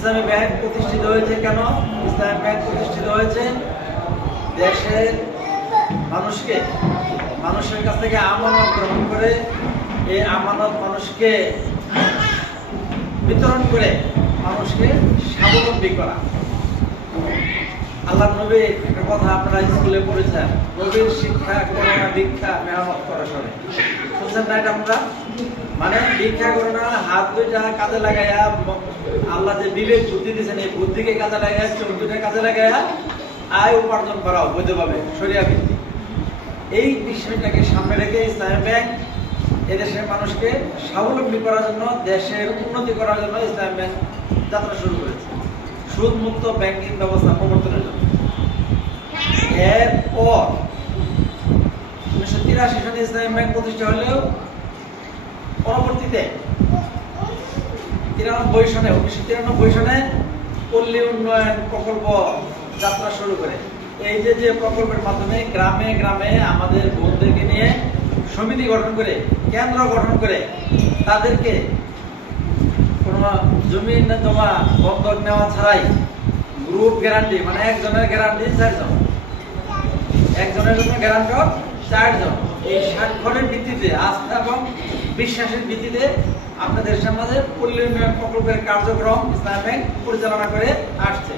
ইসলামী bank প্রতিষ্ঠিত হয়েছে কেন? ইসলামী ব্যাংক প্রতিষ্ঠিত হয়েছে দেশের মানুষের কাছ থেকে আমানত গ্রহণ করে এই আমানত মানুষকে বিতরণ করে মানুষকে স্বাবলম্বী করা। আল্লাহ নবীর একটা কথা আপনারা স্কুলে পড়েছেন, নবীর শিক্ষা করো না ভিক্ষা মেহনত করো সবে। শুনছেন না এটা আপনারা? মানে ভিক্ষা করো না, হাত দুইটা কাজে লাগাইয়া আল্লাহ যে বিবেক বুদ্ধি দিয়েছেন এই বুদ্ধিকে কাজে লাগাইয়া চোখ দুইটা কাজে লাগাইয়া আয় উপার্জন করাও বৈধভাবে শরিয়া ভিত্তিক। এই বিষয়টাকে সামনে রেখে ইসলামী ব্যাংক এদেশের মানুষকে স্বাবলম্বী করার জন্য, দেশের উন্নতি করার জন্য ইসলামী ব্যাংক যাত্রা শুরু করেছে, সুদ মুক্ত ব্যাংকিং ব্যবস্থা প্রবর্তনের জন্য। এরপর 1983 সালে ইসলামী ব্যাংক প্রতিষ্ঠা হলেও পরবর্তীতে 1993 সনে পল্লী উন্নয়ন প্রকল্প যাত্রা শুরু করে। এই যে প্রকল্পের মাধ্যমে গ্রামে গ্রামে আমাদের বোনদেরকে নিয়ে সমিতি গঠন করে, কেন্দ্র গঠন করে তাদেরকে কোনো জমি জমা বন্ধক নেওয়া ছাড়াই গ্রুপ গ্যারান্টি, মানে একজনের গ্যারান্টি 4 জন, একজনের জন্য গ্যারান্টর 4 জন, এই স্বাক্ষরের ভিত্তিতে, আস্থা এবং বিশ্বাসের ভিত্তিতে আপনাদের সমাজে পল্লী উন্নয়ন প্রকল্পের কার্যক্রম ইসলামী ব্যাংক পরিচালনা করে আসছে।